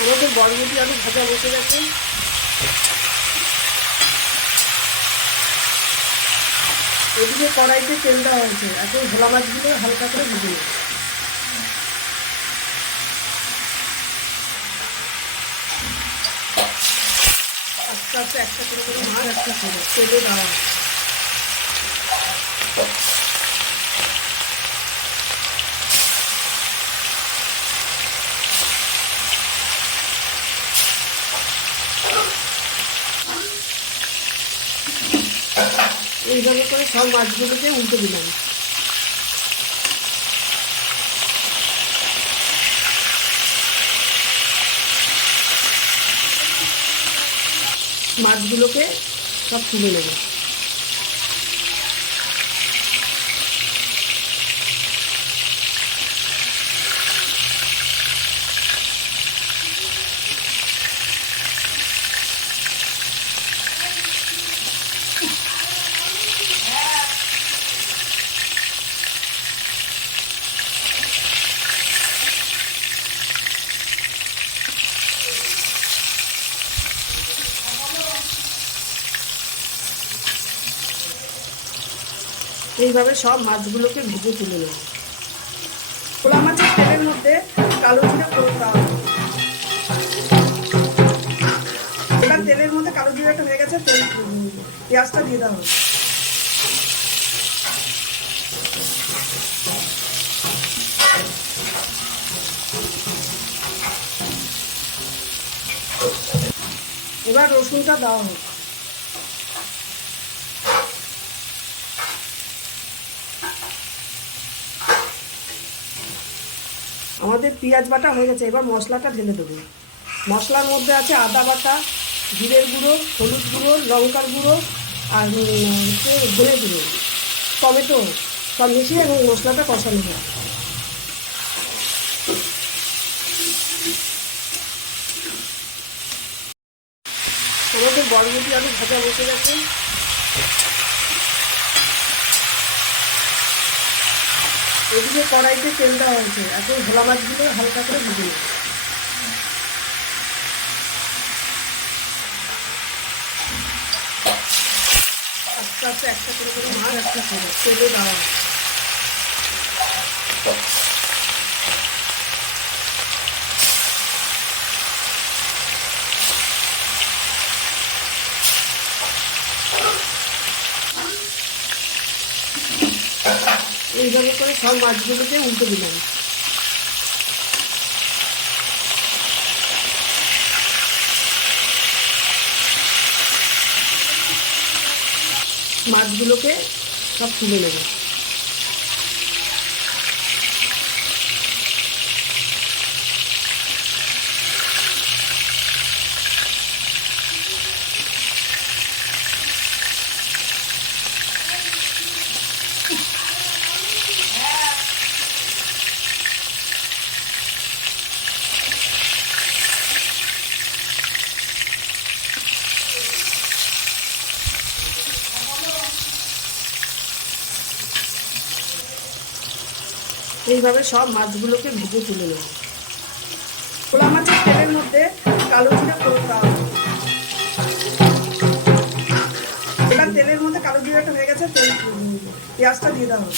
আমাদের বরবটি আলু ভাজা বসে গেছে। এদিকে কড়াইতে তেল দেওয়া হয়েছে, এখন ভোলা মাছগুলো হালকা করে ভেজে নেব। আস্তে আস্তে একটা করে মাছ একটা করে তেলে দেওয়া হয়। এইভাবে করে সব মাছগুলোকে উল্টে দিলাম। মাছগুলোকে সব তুলে নেব। এইভাবে সব মাছগুলোকে ভেজে তুলে নেব। ভোলা মাছের তেলের মধ্যে কালো জিরা ফোড়ন দেওয়া হবে। এবার তেলের মধ্যে কালো জিরাটা হয়ে গেছে, পেঁয়াজটা দিয়ে দেওয়া হবে। এবার রসুনটা দেওয়া হবে। আমাদের পেঁয়াজ বাটা হয়ে গেছে, এবার মশলাটা ঢেলে দেবো। মশলার মধ্যে আছে আদা বাটা, জিরের গুঁড়ো, হলুদ গুঁড়ো, লঙ্কার গুঁড়ো আর ধনে গুঁড়ো, টমেটো সব মিশিয়ে এবং মশলাটা কষানো হয়। আমাদের বরবটি আলু ভাজা বসে গেছে। এদিকে কড়াইতে তেল দেওয়া হয়েছে, এখন ভোলা মাছগুলো হালকা করে ভেজে নেব। আস্তে আস্তে একটা করে মাছ একটা করে তেলে দেওয়া হয়। এইভাবে করে সব মাছগুলোকে উল্টে দিলাম। মাছগুলোকে সব তুলে নেব। এইভাবে সব মাছগুলোকে ভেজে তুলে নেব। ভোলা মাছের তেলের মধ্যে কালো জিরা ফোড়ন দেওয়া হবে। এবার তেলের মধ্যে কালো জিরাটা হয়ে গেছে, পেঁয়াজটা দিয়ে দেওয়া হবে।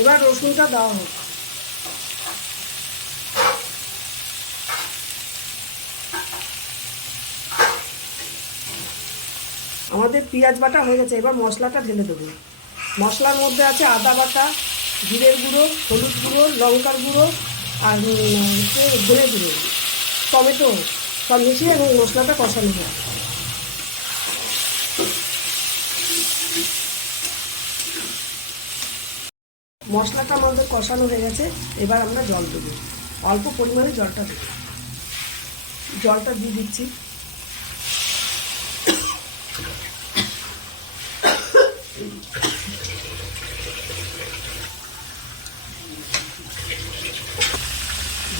এবার রসুনটা দেওয়া হবে। আমাদের পেঁয়াজ বাটা হয়ে গেছে, এবার মশলাটা ঢেলে দেবো। মশলার মধ্যে আছে আদা বাটা, জিরের গুঁড়ো, হলুদ গুঁড়ো, লঙ্কার গুঁড়ো আর ধনে গুঁড়ো, টমেটো সব মিশিয়ে এবং মশলাটা কষানো হয়। মশলাটা আমাদের কষানো হয়ে গেছে, এবার আমরা জল দেবো। অল্প পরিমাণে জলটা দেবো। জলটা দিয়ে দিচ্ছি।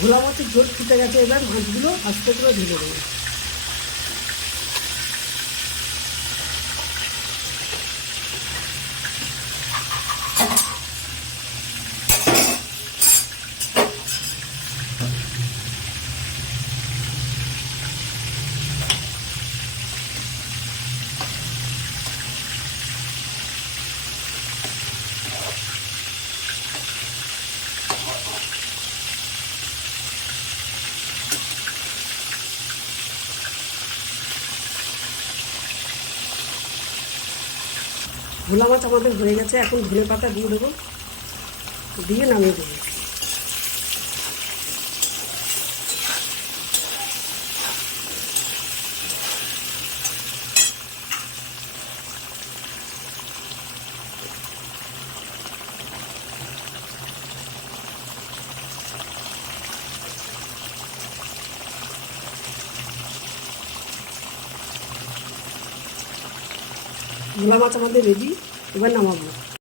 ভোলা মাছের ঝোল ফুটে গেছে, এবার মাছগুলো আস্তে করে ঢেলে দেবো। ভোলা মাছ আমাদের হয়ে গেছে, এখন ধনে পাতা দিয়ে দেবো, দিয়ে নামিয়ে দেবো। ভোলা মাছ আমাদের রেডি, এবার নামাবো।